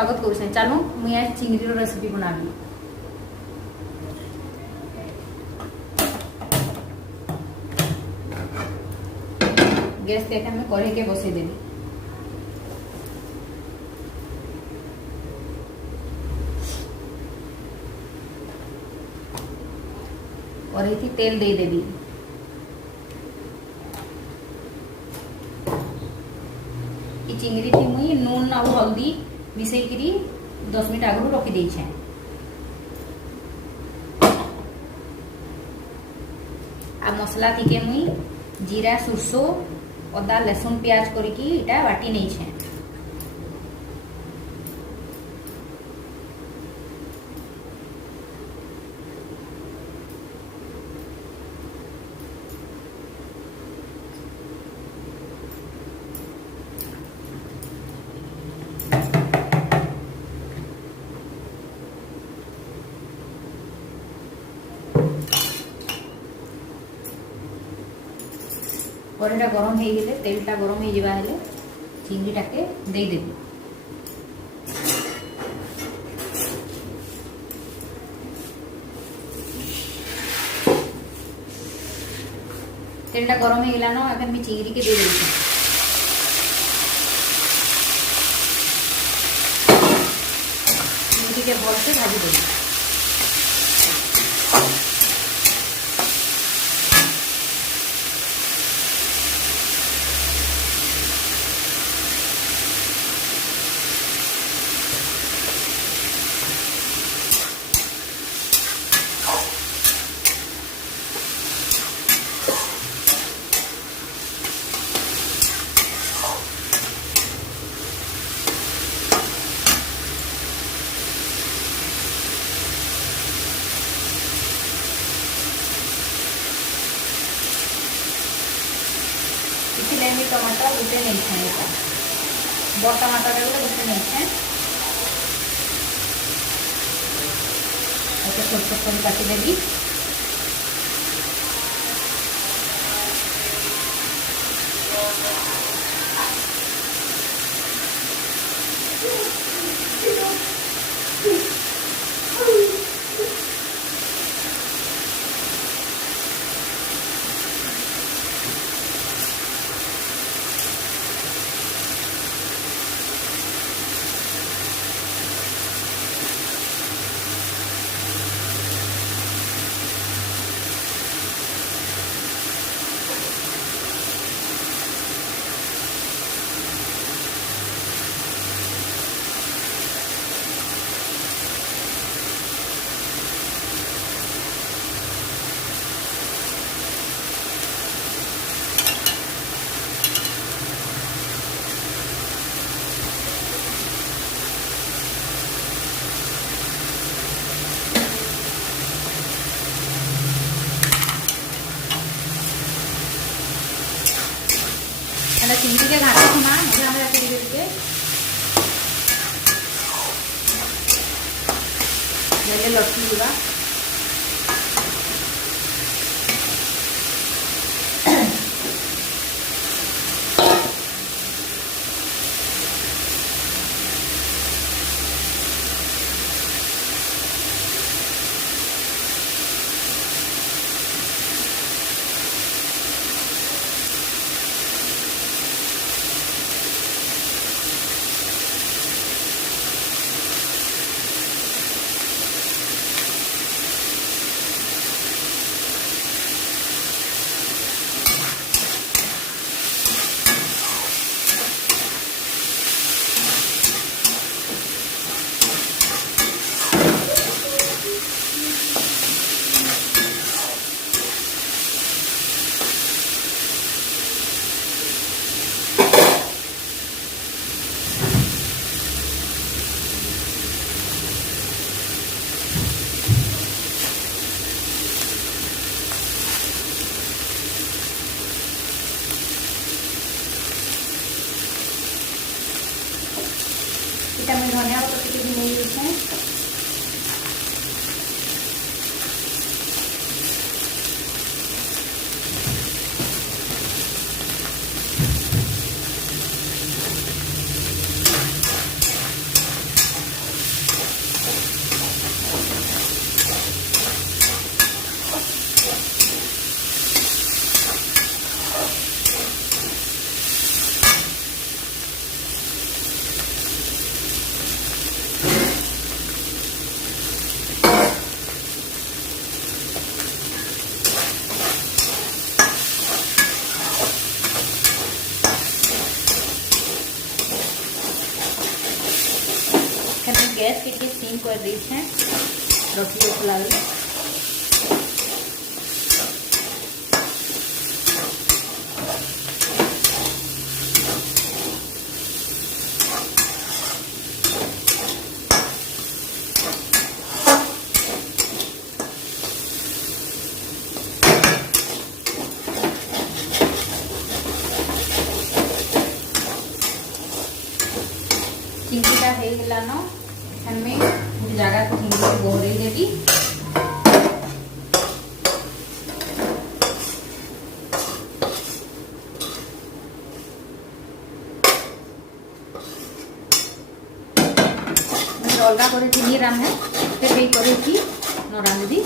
स्वागत करूँ चलो मुझे आज चिंगड़ी रेसिपी बनाबी। गैस देखे हमें कढ़ई के बसई देवी। कढ़ई थी तेल दे देवी। चिंगड़ी थी मुई नून और हल्दी मिसईकरी 10 मिनट आगु रखी देछे। आ मसला थी के मुई जीरा सुरसो अदा लहसुन प्याज करके इटा बाटी नहीं छे। कढ़ईटा गरम हो गले तेलटा गरम हो जावा हेले चिंगड़ीटा के दे देबी। तेलटा गरम हो गला न आगे मैं चिंगड़ी के दे देबी। चिंगड़ी के भल से भाजी देबी। इसलिए टमाटर गुटे नहीं छे बड़ टमाटर गुटे नहीं छे छोट छोट कर काटी देवी। चिंगड़ी के घाटा खुना मजा हमें आके दे ले लटकी हुआ। धनिया पत्ता भी नहीं यूज है। कर दी है रखी खला चिंगीटा हो गलान हमें जगह को चिंगी बहरे देवी अलग कर राम है फिर कई कर न रांधी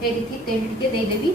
तेल टे देदेवी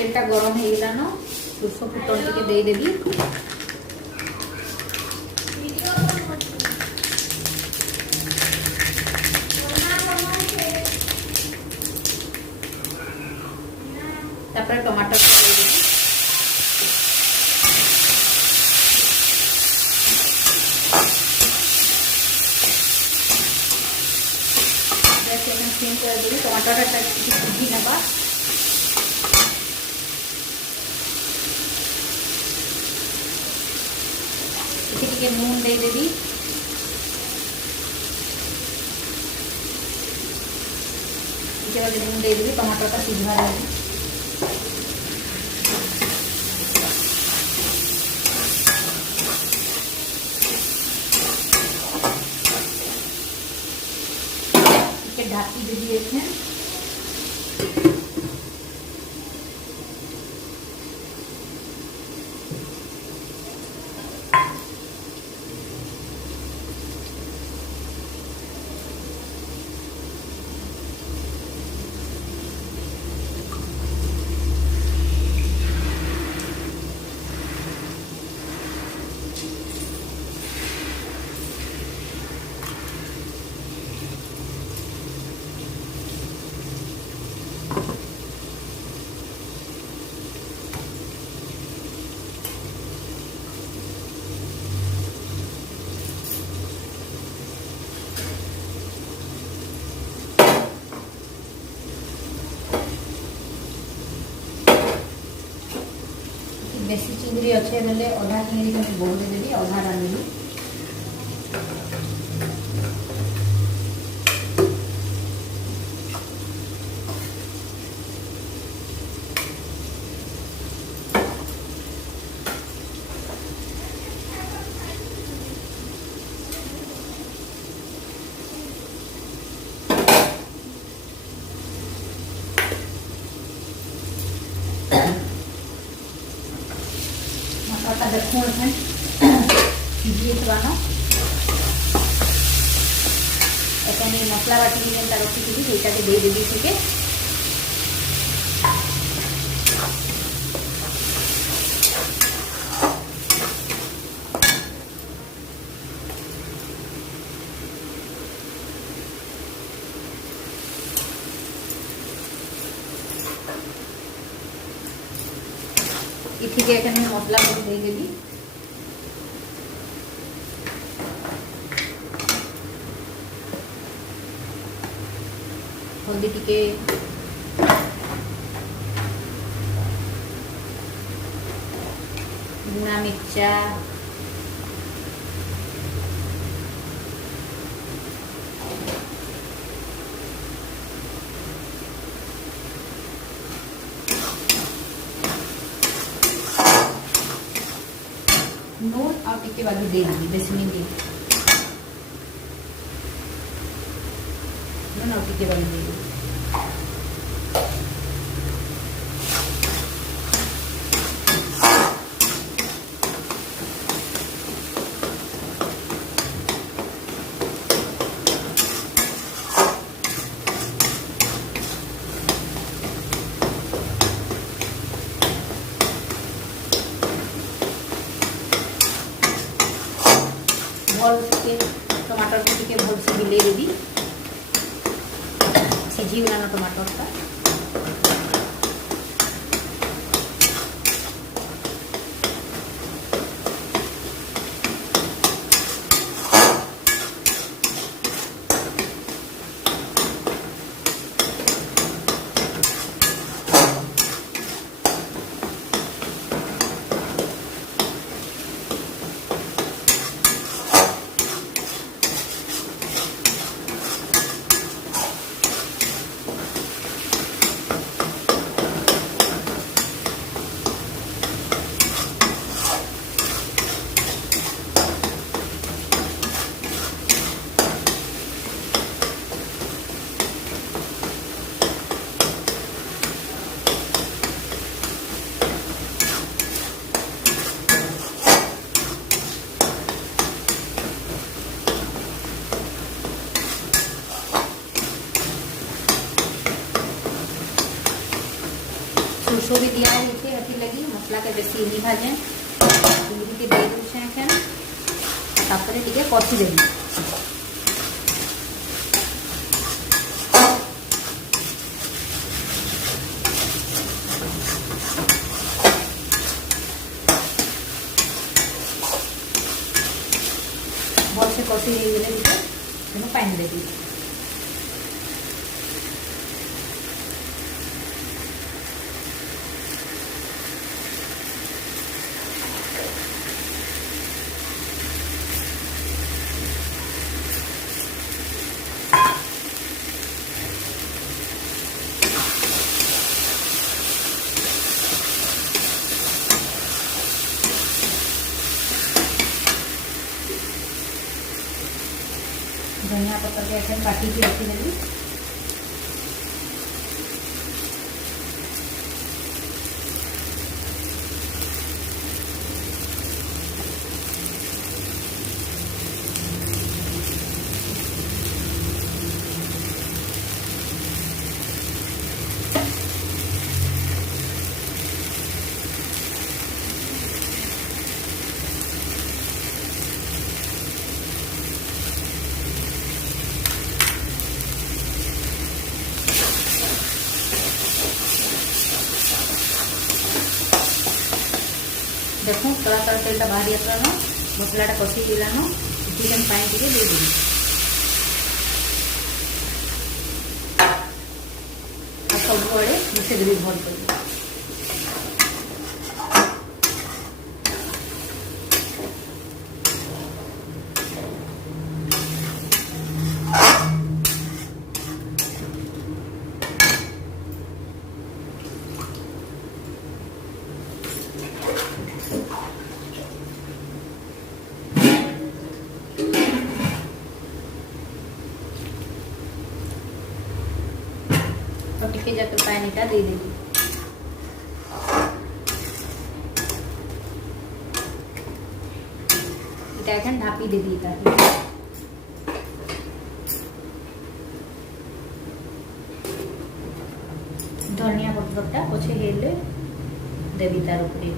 तेलटा गरम हो गलान सोरष फुटन टिके देदेवी टमाटर टमाटर सिझी नवा टे नून देदेवी नून देदेवी टमाटर सिझा ढाकी देवी इसमें बेसी चिंगड़ी अच्छे बोले अधा चिंगड़ी को बहुत देदेवी अधा रांधि देखो मसला बाटी रखी थी देदेवी टे इथे मसला देदेवी हल्दी टिके चूना मिर्चा, नून और टिके बाद दे दी बेसनी दी नून और टिके बाद दे दी भल टमाटर को टिके भल से बिले देवी सीझी गलाना टमाटर का सरसों भी दिया है नीचे हथी लगी मसला के बेसी नहीं भाजे चिंगड़ी के दे दूसरे एखन तापरे टिके कषि देवी भल से कषि देने पानी देवी धनिया पत्ता के ऐसे काटी की रखी देवी देखो तला तला तेलटा बाहरी आसलानो मसलाटा कषि दिलानो चिकेन पानी टिके दे देवी सब आड़े मिसे देवी भल कर टिके जाकर पानी का दे देगी ढापी दे दी धनिया पत्रटा पछे हेले देवी तार उपरे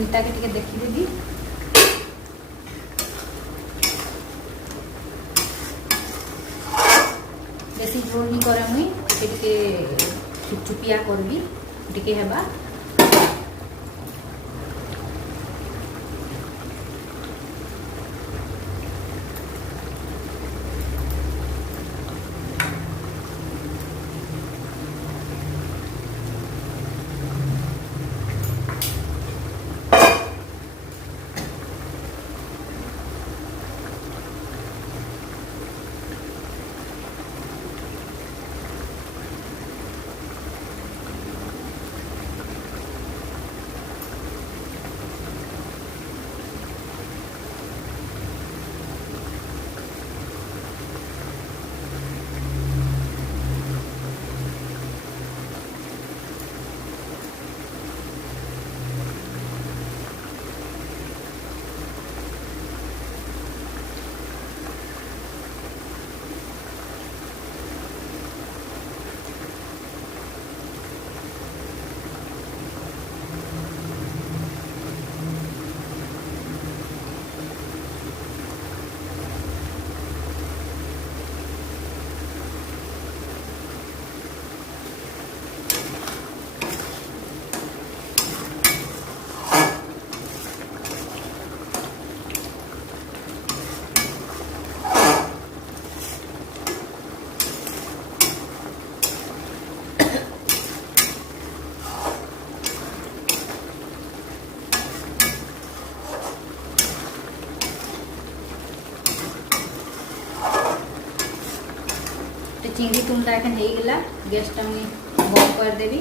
झोलटा के टिके देखी देबी बेसी झोल नहीं करे मुई टिके चुपचुपिया करबी टिके हेबा चिंगड़ी तुमटा एखन हो गला गैसटा मुई बंद कर देबी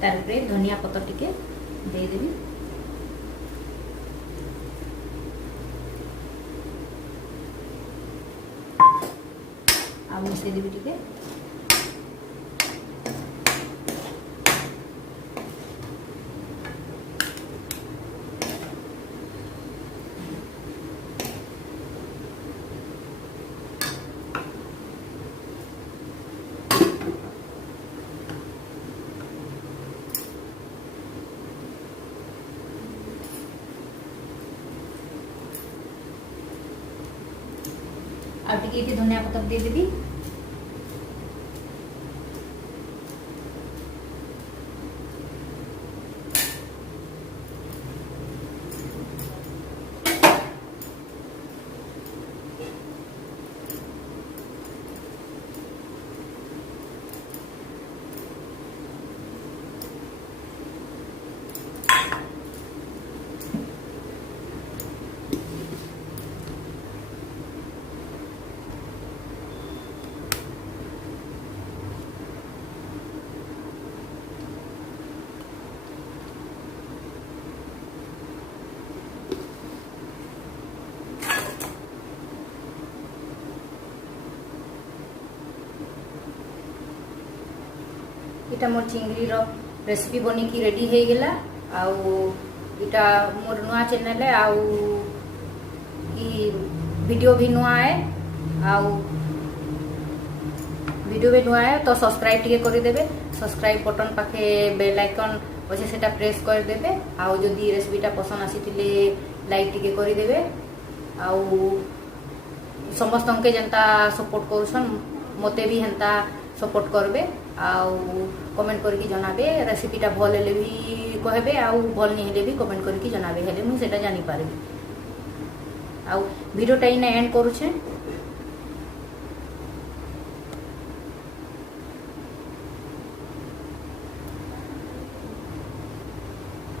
तार उपरे धनिया पत्तर टिके दे देबी आ मिसई देबी टिके और टिके धनिया पत्तर दे देबी इटा मोर चिंगड़ी रेसिपी बनी की रेडी हो गला इटा मोर नुआ चैनल है वीडियो भी नुआ है वीडियो भी नुआ है तो सब्सक्राइब टिके कर देबे सब्सक्राइब बटन पाखे बेल आइकन अच्छे सेटा प्रेस कर देबे जदि रेसिपीटा पसंद आसीथिले लाइक टिके कर देबे समस्त के जनता सपोर्ट करूछन मते भी हेंता सपोर्ट करबे कमेंट करके जनाबे रेसिपीटा भल हेले भी कहबे भल नहीं हेले भी कमेंट करके जनाबे हेले मुझे सेटा जानी पारबी वीडियोटा इने एंड करूछे।